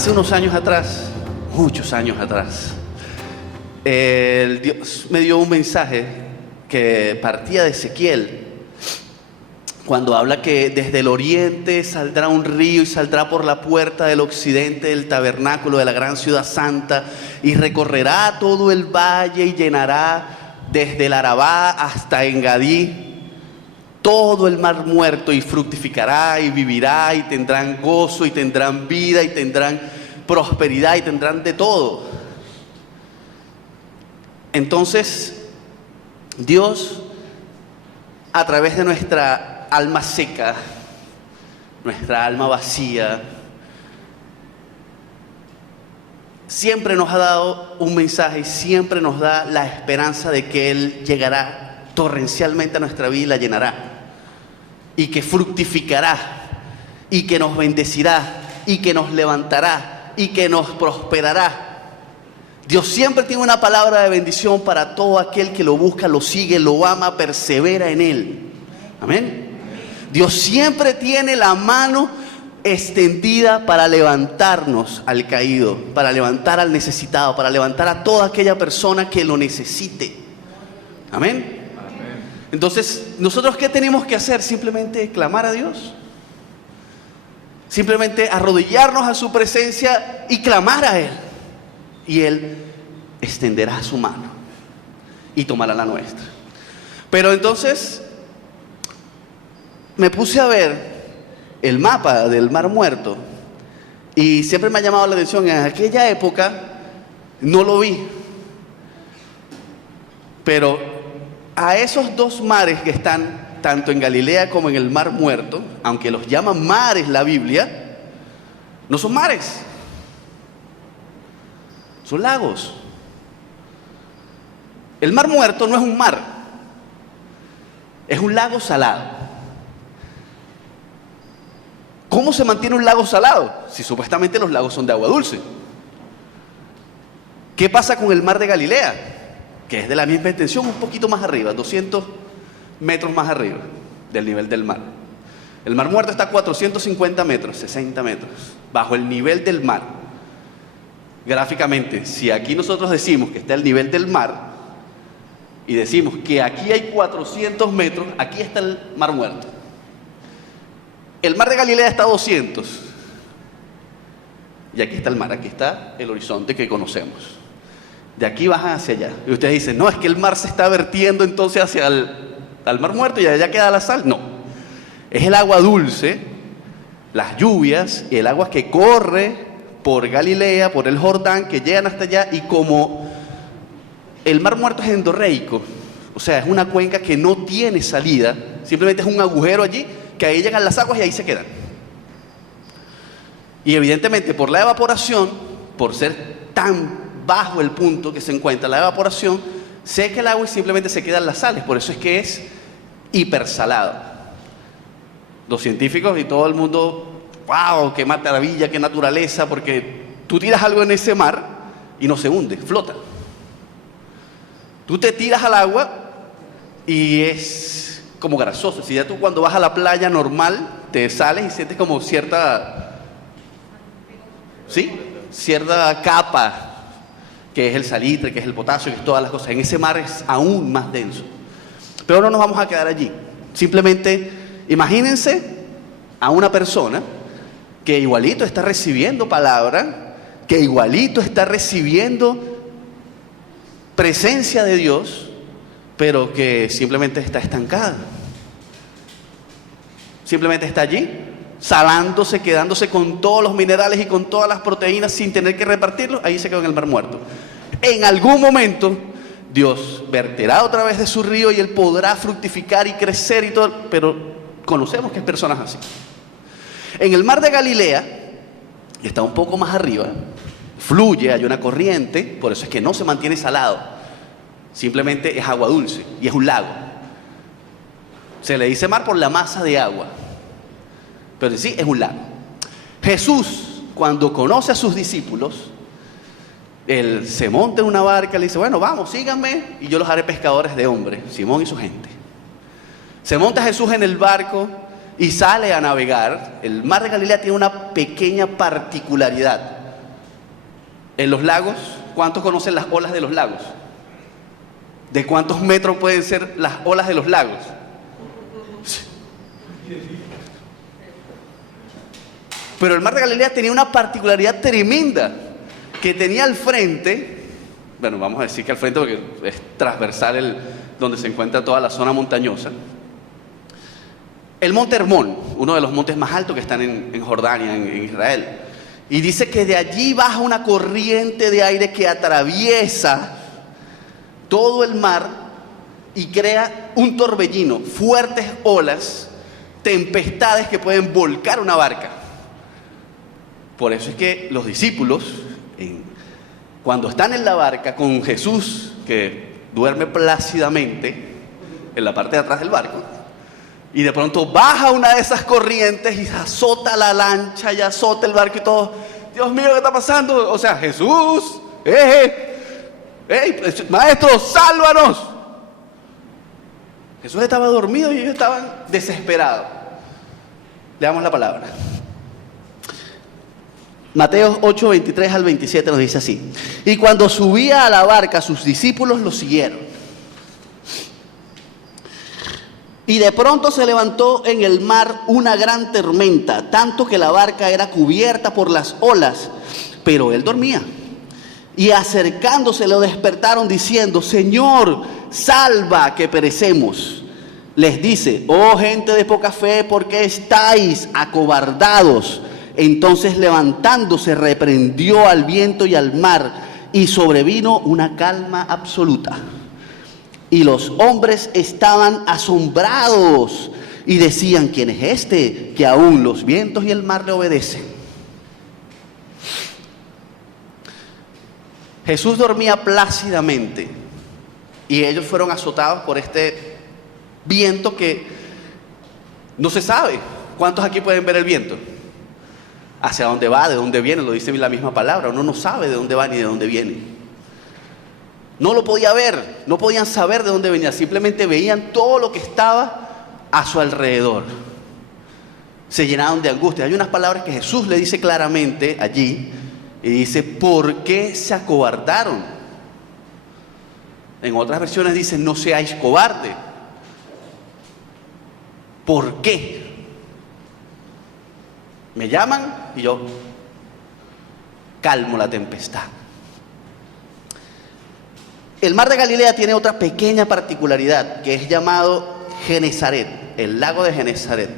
Hace unos años atrás, muchos años atrás, Dios me dio un mensaje que partía de Ezequiel, cuando habla que desde el oriente saldrá un río y saldrá por la puerta del occidente del tabernáculo de la gran ciudad santa y recorrerá todo el valle y llenará desde el Arabá hasta Engadí todo el mar muerto, y fructificará y vivirá y tendrán gozo y tendrán vida y tendrán prosperidad y tendrán de todo. Entonces, Dios, a través de nuestra alma seca, nuestra alma vacía, siempre nos ha dado un mensaje y siempre nos da la esperanza de que Él llegará torrencialmente a nuestra vida y la llenará, y que fructificará, y que nos bendecirá, y que nos levantará, y que nos prosperará. Dios siempre tiene una palabra de bendición para todo aquel que lo busca, lo sigue, lo ama, persevera en Él. Amén. Dios siempre tiene la mano extendida para levantarnos al caído, para levantar al necesitado, para levantar a toda aquella persona que lo necesite. Amén. Entonces, ¿nosotros qué tenemos que hacer? Simplemente clamar a Dios. Simplemente arrodillarnos a su presencia y clamar a Él. Y Él extenderá su mano y tomará la nuestra. Pero entonces me puse a ver el mapa del Mar Muerto y siempre me ha llamado la atención. En aquella época no lo vi, pero a esos dos mares que están tanto en Galilea como en el Mar Muerto, aunque los llaman mares la Biblia, no son mares, son lagos. El Mar Muerto no es un mar, es un lago salado. ¿Cómo se mantiene un lago salado? Si supuestamente los lagos son de agua dulce. ¿Qué pasa con el Mar de Galilea? Que es de la misma extensión, un poquito más arriba, 200 metros más arriba del nivel del mar. El Mar Muerto está a 450 metros, 60 metros, bajo el nivel del mar. Gráficamente, si aquí nosotros decimos que está el nivel del mar, y decimos que aquí hay 400 metros, aquí está el Mar Muerto. El Mar de Galilea está a 200. Y aquí está el mar, aquí está el horizonte que conocemos. De aquí bajan hacia allá. Y ustedes dicen, no, es que el mar se está vertiendo entonces hacia al Mar Muerto y allá queda la sal. No, es el agua dulce, las lluvias y el agua que corre por Galilea, por el Jordán, que llegan hasta allá. Y como el Mar Muerto es endorreico, o sea, es una cuenca que no tiene salida, simplemente es un agujero allí, que ahí llegan las aguas y ahí se quedan. Y evidentemente por la evaporación, por ser tan bajo el punto que se encuentra la evaporación, seca el agua y simplemente se quedan las sales. Por eso es que es hipersalado. Los científicos y todo el mundo, wow, qué maravilla, qué naturaleza, porque tú tiras algo en ese mar y no se hunde, flota. Tú te tiras al agua y es como grasoso. Si ya tú cuando vas a la playa normal te sales y sientes como cierta capa, que es el salitre, que es el potasio, que es todas las cosas. En ese mar es aún más denso. Pero no nos vamos a quedar allí. Simplemente imagínense a una persona que igualito está recibiendo palabra, que igualito está recibiendo presencia de Dios, pero que simplemente está estancada. Simplemente está allí, salándose, quedándose con todos los minerales y con todas las proteínas sin tener que repartirlos. Ahí se quedó en el Mar Muerto. En algún momento Dios verterá otra vez de su río y Él podrá fructificar y crecer y todo, pero conocemos que hay personas así. En el Mar de Galilea, que está un poco más arriba, fluye, hay una corriente, por eso es que no se mantiene salado, simplemente es agua dulce y es un lago. Se le dice mar por la masa de agua, pero en sí es un lago. Jesús, cuando conoce a sus discípulos, Él se monta en una barca, le dice, bueno, vamos, síganme y yo los haré pescadores de hombres, Simón y su gente. Se monta Jesús en el barco y sale a navegar. El Mar de Galilea tiene una pequeña particularidad. En los lagos, ¿cuántos conocen las olas de los lagos? ¿De cuántos metros pueden ser las olas de los lagos? Pero el mar de Galilea tenía una particularidad tremenda, que tenía al frente, bueno, vamos a decir que al frente porque es transversal donde se encuentra toda la zona montañosa, el monte Hermón, uno de los montes más altos que están en Jordania, en Israel. Y dice que de allí baja una corriente de aire que atraviesa todo el mar y crea un torbellino, fuertes olas, tempestades que pueden volcar una barca. Por eso es que los discípulos, cuando están en la barca con Jesús, que duerme plácidamente en la parte de atrás del barco, y de pronto baja una de esas corrientes y azota la lancha y azota el barco y todo. Dios mío, ¿qué está pasando? O sea, Jesús, maestro, sálvanos. Jesús estaba dormido y ellos estaban desesperados. Le damos la palabra. Mateo 8, 23 al 27 nos dice así: y cuando subía a la barca, sus discípulos lo siguieron. Y de pronto se levantó en el mar una gran tormenta, tanto que la barca era cubierta por las olas, pero él dormía. Y acercándose lo despertaron diciendo: Señor, salva, que perecemos. Les dice: oh gente de poca fe, ¿por qué estáis acobardados? Entonces levantándose reprendió al viento y al mar, y sobrevino una calma absoluta. Y los hombres estaban asombrados y decían: ¿quién es este que aún los vientos y el mar le obedecen? Jesús dormía plácidamente y ellos fueron azotados por este viento que no se sabe. ¿Cuántos aquí pueden ver el viento? Hacia dónde va, de dónde viene, lo dice la misma palabra. Uno no sabe de dónde va ni de dónde viene. No lo podía ver, no podían saber de dónde venía, simplemente veían todo lo que estaba a su alrededor. Se llenaron de angustia. Hay unas palabras que Jesús le dice claramente allí, y dice: ¿por qué se acobardaron? En otras versiones dice: no seáis cobardes. ¿Por qué? Me llaman y yo calmo la tempestad. El mar de Galilea tiene otra pequeña particularidad, que es llamado Genesaret, el lago de Genesaret,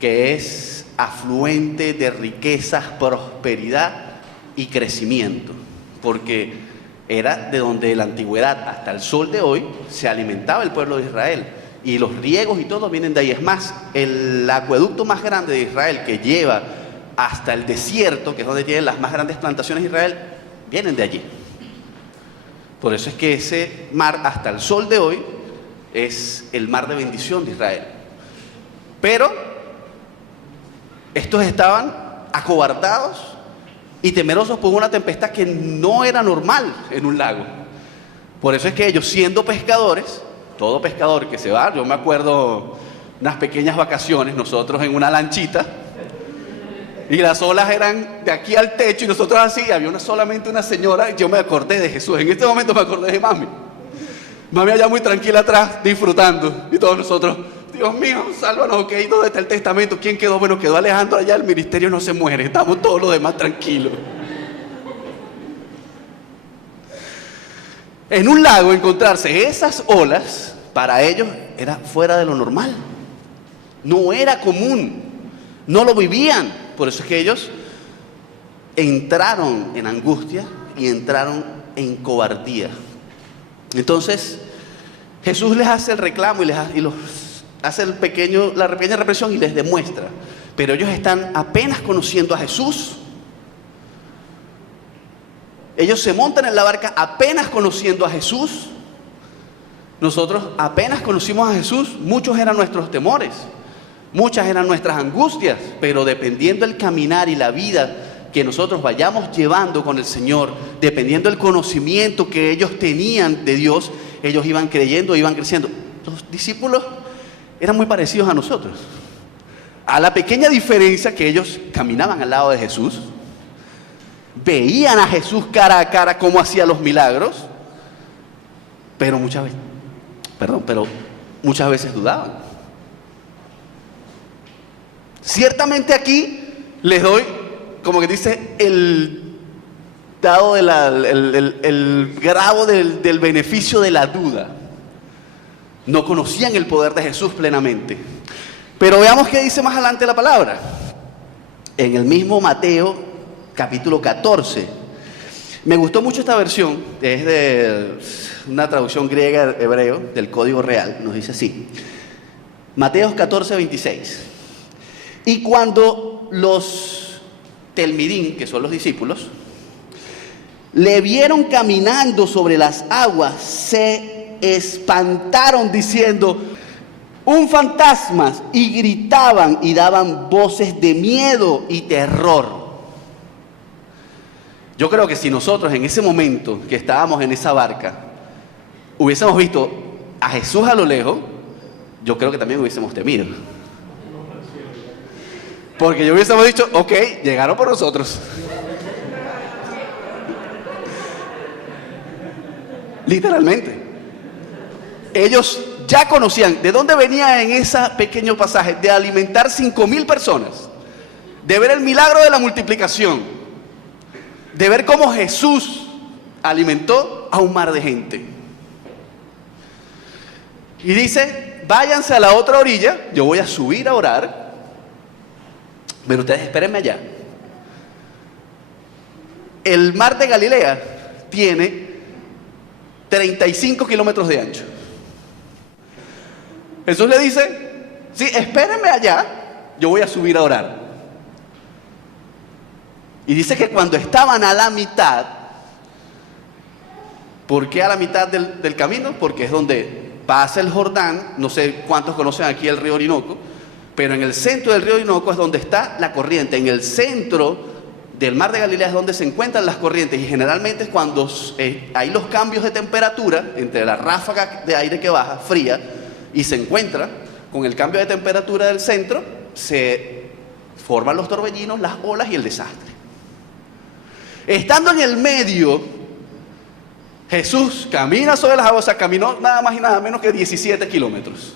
que es afluente de riquezas, prosperidad y crecimiento, porque era de donde en la antigüedad hasta el sol de hoy se alimentaba el pueblo de Israel, y los riegos y todo vienen de ahí. Es más, el acueducto más grande de Israel, que lleva hasta el desierto, que es donde tienen las más grandes plantaciones de Israel, vienen de allí. Por eso es que ese mar hasta el sol de hoy es el mar de bendición de Israel. Pero estos estaban acobardados y temerosos por una tempestad que no era normal en un lago. Por eso es que ellos, siendo pescadores, todo pescador que se va, yo me acuerdo unas pequeñas vacaciones, nosotros en una lanchita, y las olas eran de aquí al techo, y nosotros así, había solamente una señora, y yo me acordé de Jesús. En este momento me acordé de mami. Mami allá muy tranquila atrás, disfrutando, y todos nosotros: Dios mío, sálvanos, ok, ¿dónde está el testamento? ¿Quién quedó? Bueno, quedó Alejandro allá, el ministerio no se muere, estamos todos los demás tranquilos. En un lago encontrarse esas olas, para ellos era fuera de lo normal. No era común, no lo vivían. Por eso es que ellos entraron en angustia y entraron en cobardía. Entonces Jesús les hace el reclamo y los hace la pequeña represión y les demuestra. Pero ellos están apenas conociendo a Jesús. Ellos se montan en la barca apenas conociendo a Jesús. Nosotros apenas conocimos a Jesús, muchos eran nuestros temores, muchas eran nuestras angustias, pero dependiendo del caminar y la vida que nosotros vayamos llevando con el Señor, dependiendo del conocimiento que ellos tenían de Dios, ellos iban creyendo, iban creciendo. Los discípulos eran muy parecidos a nosotros, a la pequeña diferencia que ellos caminaban al lado de Jesús, veían a Jesús cara a cara cómo hacía los milagros, pero muchas veces dudaban. Ciertamente aquí les doy, como que dice, el grado del beneficio de la duda. No conocían el poder de Jesús plenamente. Pero veamos qué dice más adelante la palabra. En el mismo Mateo, capítulo 14. Me gustó mucho esta versión, es de una traducción griega hebreo del Código Real. Nos dice así: Mateo 14, 26. Y cuando los telmidín, que son los discípulos, le vieron caminando sobre las aguas, se espantaron diciendo: un fantasma, y gritaban y daban voces de miedo y terror. Yo creo que si nosotros en ese momento que estábamos en esa barca hubiésemos visto a Jesús a lo lejos, yo creo que también hubiésemos temido. Porque yo hubiésemos dicho: ok, llegaron por nosotros. Literalmente. Ellos ya conocían de dónde venía en ese pequeño pasaje, de alimentar 5,000 personas, de ver el milagro de la multiplicación, de ver cómo Jesús alimentó a un mar de gente. Y dice: váyanse a la otra orilla, yo voy a subir a orar, pero ustedes espérenme allá. El mar de Galilea tiene 35 kilómetros de ancho. Jesús le dice: sí, espérenme allá, yo voy a subir a orar. Y dice que cuando estaban a la mitad, ¿por qué a la mitad del camino? Porque es donde pasa el Jordán. No sé cuántos conocen aquí el río Orinoco, pero en el centro del río Orinoco es donde está la corriente. En el centro del mar de Galilea es donde se encuentran las corrientes, y generalmente es cuando hay los cambios de temperatura entre la ráfaga de aire que baja, fría, y se encuentra con el cambio de temperatura del centro, se forman los torbellinos, las olas y el desastre. Estando en el medio, Jesús camina sobre las aguas. O sea, caminó nada más y nada menos que 17 kilómetros.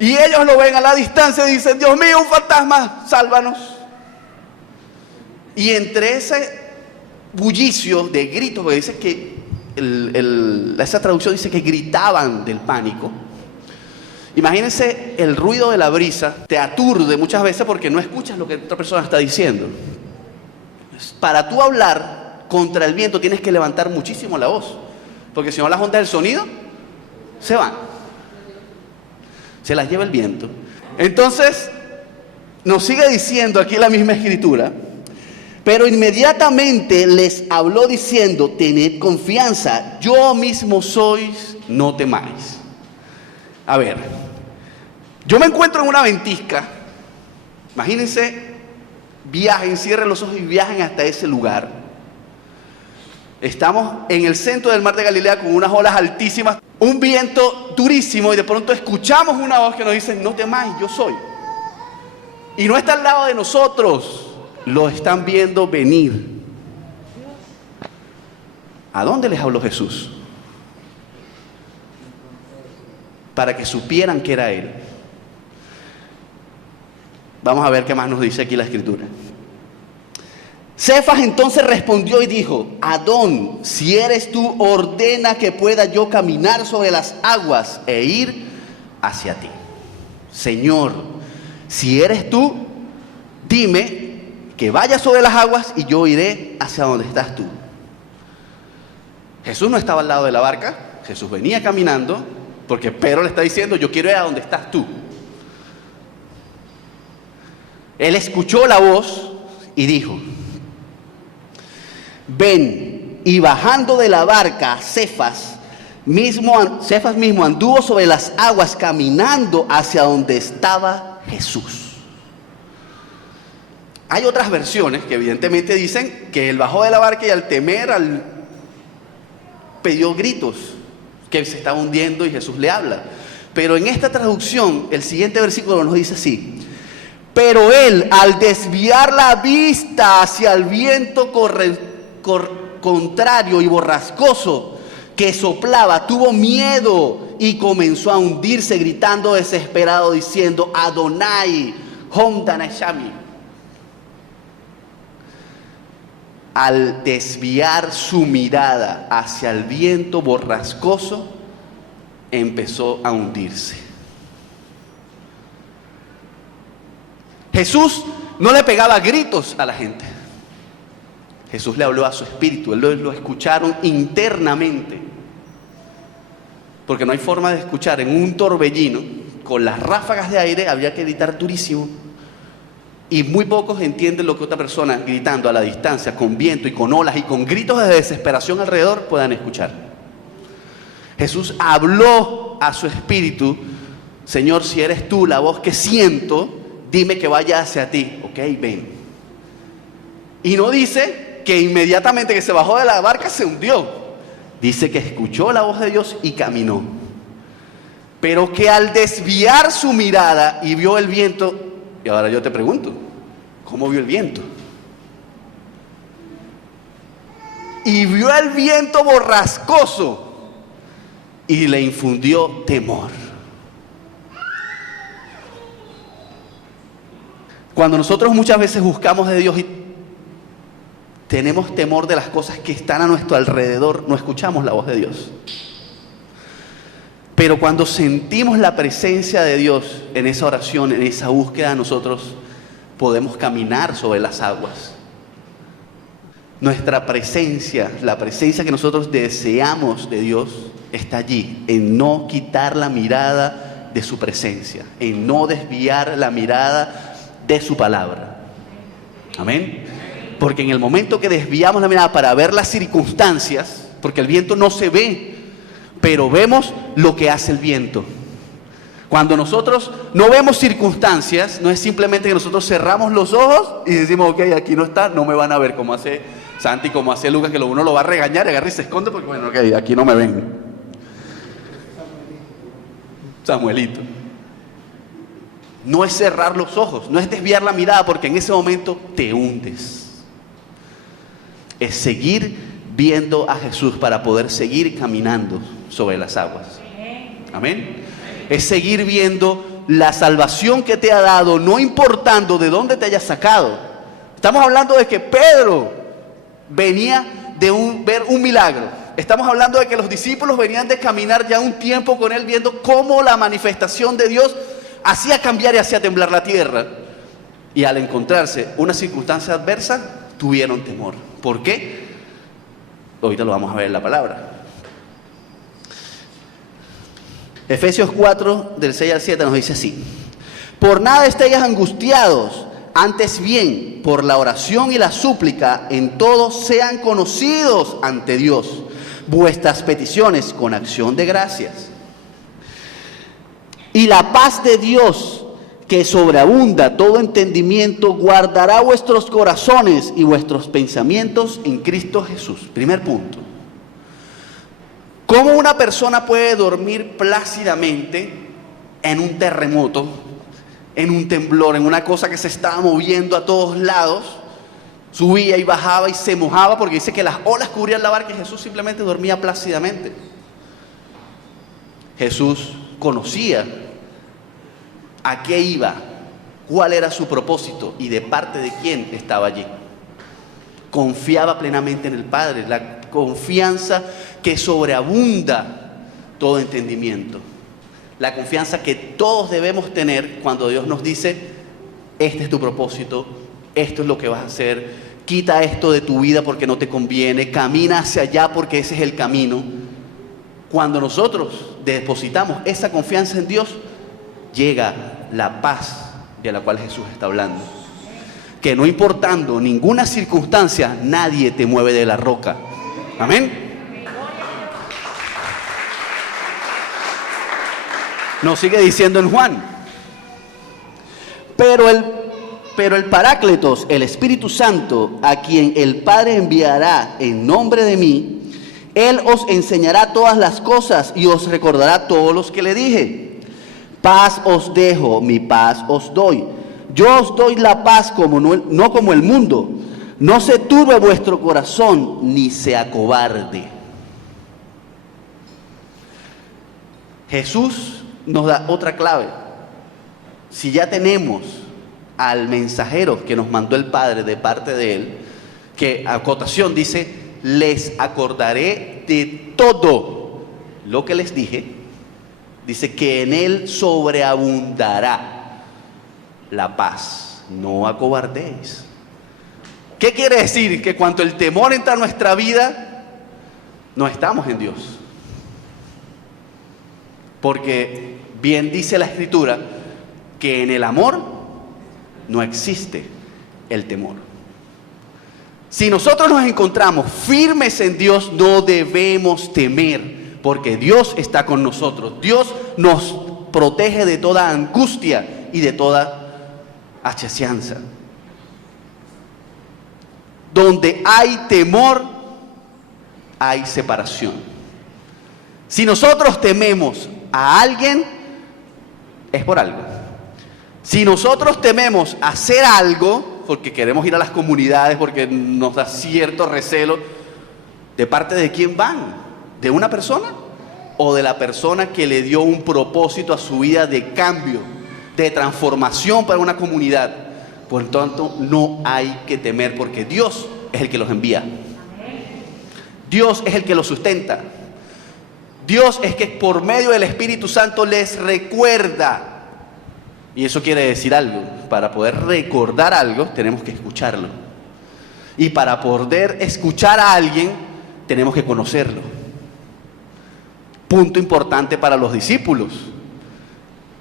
Y ellos lo ven a la distancia y dicen: Dios mío, un fantasma, sálvanos. Y entre ese bullicio de gritos, porque dice que esa traducción dice que gritaban del pánico. Imagínense, el ruido de la brisa te aturde muchas veces porque no escuchas lo que otra persona está diciendo. Para tú hablar contra el viento tienes que levantar muchísimo la voz, porque si no las ondas del sonido se van, se las lleva el viento. Entonces nos sigue diciendo aquí la misma escritura: pero inmediatamente les habló diciendo: tened confianza, yo mismo sois, no temáis. A ver, yo me encuentro en una ventisca. Imagínense, viajen, cierren los ojos y viajen hasta ese lugar. Estamos en el centro del mar de Galilea con unas olas altísimas, un viento durísimo, y de pronto escuchamos una voz que nos dice: no temáis, yo soy. Y no está al lado de nosotros, lo están viendo venir. ¿A dónde les habló Jesús? Para que supieran que era Él. Vamos a ver qué más nos dice aquí la escritura. Cefas entonces respondió y dijo: Adón, si eres tú, ordena que pueda yo caminar sobre las aguas e ir hacia ti. Señor, si eres tú, dime que vaya sobre las aguas y yo iré hacia donde estás tú. Jesús no estaba al lado de la barca, Jesús venía caminando, porque Pedro le está diciendo: yo quiero ir a donde estás tú. Él escuchó la voz y dijo: ven. Y bajando de la barca, Cefas mismo anduvo sobre las aguas, caminando hacia donde estaba Jesús. Hay otras versiones que evidentemente dicen que él bajó de la barca y al temer, pidió gritos, que se estaba hundiendo y Jesús le habla. Pero en esta traducción, el siguiente versículo nos dice así: Pero él, al desviar la vista hacia el viento contrario y borrascoso que soplaba, tuvo miedo y comenzó a hundirse, gritando desesperado, diciendo: Adonai, Hondan Shami. Al desviar su mirada hacia el viento borrascoso, empezó a hundirse. Jesús no le pegaba gritos a la gente. Jesús le habló a su espíritu, lo escucharon internamente. Porque no hay forma de escuchar en un torbellino, con las ráfagas de aire, habría que gritar durísimo. Y muy pocos entienden lo que otra persona gritando a la distancia, con viento y con olas y con gritos de desesperación alrededor, puedan escuchar. Jesús habló a su espíritu: Señor, si eres tú la voz que siento, dime que vaya hacia ti. Ok, ven. Y no dice que inmediatamente que se bajó de la barca se hundió. Dice que escuchó la voz de Dios y caminó. Pero que al desviar su mirada y vio el viento. Y ahora yo te pregunto, ¿cómo vio el viento? Y vio el viento borrascoso y le infundió temor. Cuando nosotros muchas veces buscamos de Dios y tenemos temor de las cosas que están a nuestro alrededor, no escuchamos la voz de Dios. Pero cuando sentimos la presencia de Dios en esa oración, en esa búsqueda, nosotros podemos caminar sobre las aguas. Nuestra presencia, la presencia que nosotros deseamos de Dios, está allí, en no quitar la mirada de su presencia, en no desviar la mirada de su palabra. Amén. Porque en el momento que desviamos la mirada para ver las circunstancias, porque el viento no se ve, pero vemos lo que hace el viento. Cuando nosotros no vemos circunstancias, no es simplemente que nosotros cerramos los ojos y decimos: ok, aquí no está, no me van a ver, como hace Santi, como hace Lucas, que uno lo va a regañar y agarra y se esconde porque, bueno, ok, aquí no me ven. Samuelito. No es cerrar los ojos, no es desviar la mirada, porque en ese momento te hundes. Es seguir viendo a Jesús para poder seguir caminando sobre las aguas. Amén. Es seguir viendo la salvación que te ha dado, no importando de dónde te hayas sacado. Estamos hablando de que Pedro venía de ver un milagro. Estamos hablando de que los discípulos venían de caminar ya un tiempo con él, viendo cómo la manifestación de Dios hacía cambiar y hacía temblar la tierra. Y al encontrarse una circunstancia adversa, tuvieron temor. ¿Por qué? Ahorita lo vamos a ver en la palabra. Efesios 4, del 6 al 7 nos dice así: por nada estéis angustiados, antes bien, por la oración y la súplica, en todo sean conocidos ante Dios vuestras peticiones con acción de gracias. Y la paz de Dios, que sobreabunda todo entendimiento, guardará vuestros corazones y vuestros pensamientos en Cristo Jesús. Primer punto. ¿Cómo una persona puede dormir plácidamente en un terremoto, en un temblor, en una cosa que se estaba moviendo a todos lados? Subía y bajaba y se mojaba, porque dice que las olas cubrían la barca y Jesús simplemente dormía plácidamente. Jesús conocía a qué iba, cuál era su propósito y de parte de quién estaba allí. Confiaba plenamente en el Padre, la confianza que sobreabunda todo entendimiento. La confianza que todos debemos tener cuando Dios nos dice: este es tu propósito, esto es lo que vas a hacer, quita esto de tu vida porque no te conviene, camina hacia allá porque ese es el camino. Cuando nosotros depositamos esa confianza en Dios, llega la paz de la cual Jesús está hablando. Que no importando ninguna circunstancia, nadie te mueve de la roca. Amén. Nos sigue diciendo en Juan: pero el Paráclitos, el Espíritu Santo, a quien el Padre enviará en nombre de mí, Él os enseñará todas las cosas y os recordará todos los que le dije. Paz os dejo, mi paz os doy. yo os doy la paz no como el mundo. No se turbe vuestro corazón, ni se acobarde. Jesús nos da otra clave. Si ya tenemos al mensajero que nos mandó el Padre de parte de Él, que a acotación dice, les acordaré de todo lo que les dije, dice que en Él sobreabundará la paz, no acobardéis. ¿Qué quiere decir? Que cuando el temor entra a nuestra vida, no estamos en Dios. Porque bien dice la Escritura que en el amor no existe el temor. Si nosotros nos encontramos firmes en Dios, no debemos temer, porque Dios está con nosotros. Dios nos protege de toda angustia y de toda achezianza. Donde hay temor, hay separación. Si nosotros tememos a alguien, es por algo. Si nosotros tememos hacer algo, porque queremos ir a las comunidades, porque nos da cierto recelo, ¿de parte de quién van? ¿De una persona? ¿O de la persona que le dio un propósito a su vida de cambio, de transformación para una comunidad? Por tanto, no hay que temer, porque Dios es el que los envía. Dios es el que los sustenta. Dios es que por medio del Espíritu Santo les recuerda. Y eso quiere decir algo. Para poder recordar algo, tenemos que escucharlo. Y para poder escuchar a alguien, tenemos que conocerlo. Punto importante para los discípulos.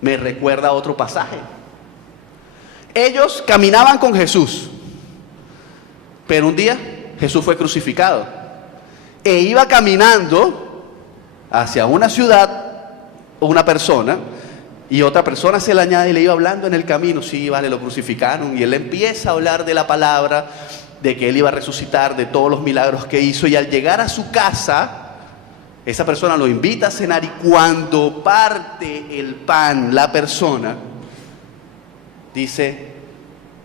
Me recuerda otro pasaje. Ellos caminaban con Jesús, pero un día Jesús fue crucificado e iba caminando hacia una ciudad o una persona, y otra persona se le añade y le iba hablando en el camino. Sí, vale, lo crucificaron, y él empieza a hablar de la palabra, de que él iba a resucitar, de todos los milagros que hizo, y al llegar a su casa, esa persona lo invita a cenar, y cuando parte el pan la persona, dice,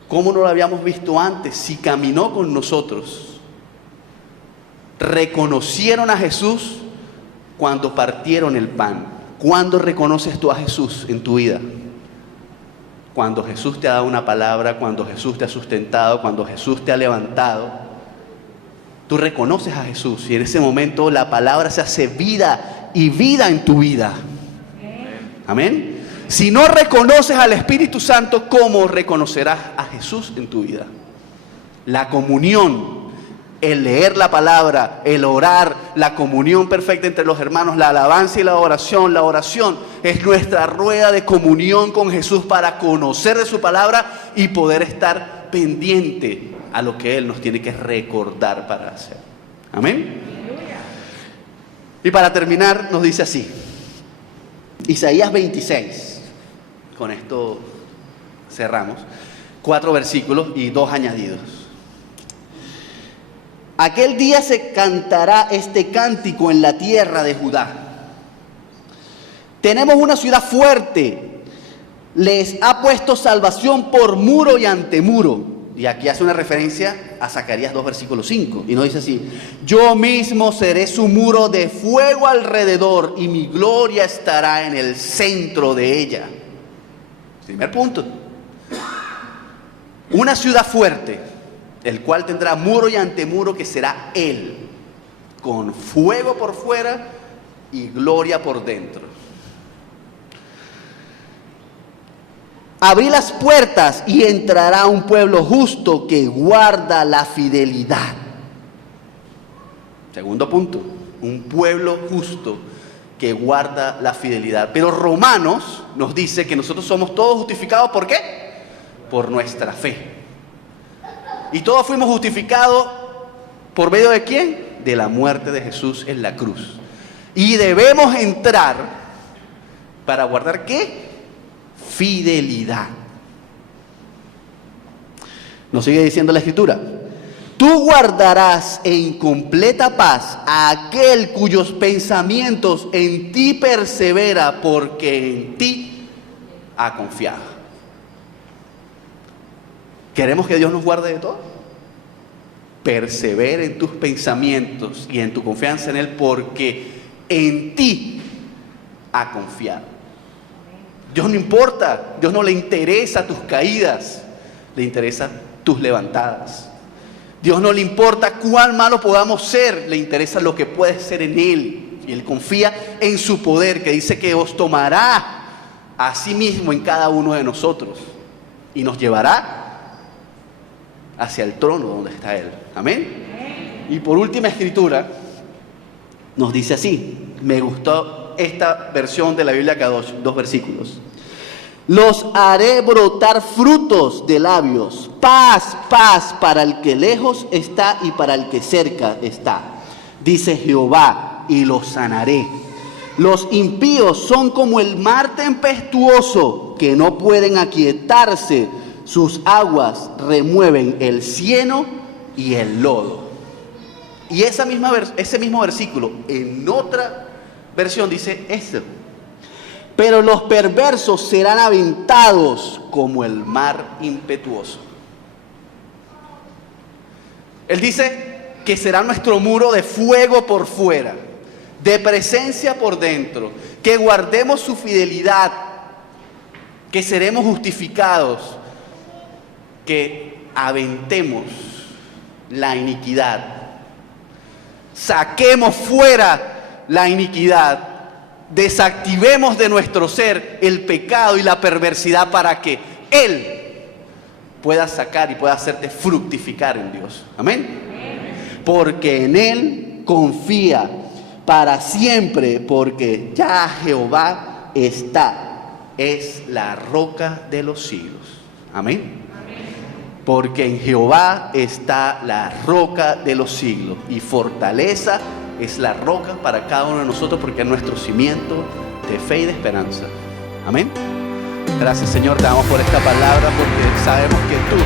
¿cómo no lo habíamos visto antes? Si caminó con nosotros. Reconocieron a Jesús cuando partieron el pan. ¿Cuándo reconoces tú a Jesús en tu vida? Cuando Jesús te ha dado una palabra, cuando Jesús te ha sustentado, cuando Jesús te ha levantado. Tú reconoces a Jesús y en ese momento la palabra se hace vida y vida en tu vida. Amén. Si no reconoces al Espíritu Santo, ¿cómo reconocerás a Jesús en tu vida? La comunión, el leer la palabra, el orar, la comunión perfecta entre los hermanos, la alabanza y la oración. La oración es nuestra rueda de comunión con Jesús para conocer de su palabra y poder estar pendiente a lo que Él nos tiene que recordar para hacer. Amén. Y para terminar nos dice así, Isaías 26. Con esto cerramos. 4 versículos y 2 añadidos. Aquel día se cantará este cántico en la tierra de Judá. Tenemos una ciudad fuerte. Les ha puesto salvación por muro y antemuro. Y aquí hace una referencia a Zacarías 2, versículo 5. Y nos dice así: yo mismo seré su muro de fuego alrededor, y mi gloria estará en el centro de ella. Primer punto. Una ciudad fuerte, el cual tendrá muro y antemuro, que será Él, con fuego por fuera y gloria por dentro. Abrí las puertas y entrará un pueblo justo que guarda la fidelidad. Segundo punto, un pueblo justo que guarda la fidelidad. Pero Romanos nos dice que nosotros somos todos justificados, ¿por qué? Por nuestra fe. Y todos fuimos justificados ¿por medio de quién? De la muerte de Jesús en la cruz. Y debemos entrar para guardar ¿qué? Fidelidad. Nos sigue diciendo la Escritura: tú guardarás en completa paz a aquel cuyos pensamientos en ti persevera, porque en ti ha confiado. ¿Queremos que Dios nos guarde de todo? Persevera en tus pensamientos y en tu confianza en Él, porque en ti ha confiado. Dios no importa, Dios no le interesa tus caídas, le interesa tus levantadas. Dios no le importa cuán malo podamos ser, le interesa lo que puedes ser en Él. Y Él confía en su poder, que dice que os tomará a sí mismo en cada uno de nosotros y nos llevará hacia el trono donde está Él. Amén. Y por última escritura, nos dice así, me gustó esta versión de la Biblia Kadosh, 2 versículos. Los haré brotar frutos de labios, paz, paz para el que lejos está y para el que cerca está, dice Jehová, y los sanaré. Los impíos son como el mar tempestuoso, que no pueden aquietarse, sus aguas remueven el cieno y el lodo. Y ese mismo versículo, en otra versión dice esto: pero los perversos serán aventados como el mar impetuoso. Él dice que será nuestro muro de fuego por fuera, de presencia por dentro, que guardemos su fidelidad, que seremos justificados, que aventemos la iniquidad, saquemos fuera la iniquidad, desactivemos de nuestro ser el pecado y la perversidad para que Él pueda sacar y pueda hacerte fructificar en Dios. Amén. Porque en Él confía para siempre, porque ya Jehová es la roca de los siglos. Amén. Porque en Jehová está la roca de los siglos, y fortaleza es la roca para cada uno de nosotros, porque es nuestro cimiento de fe y de esperanza. Amén. Gracias, Señor, te damos por esta palabra, porque sabemos que tú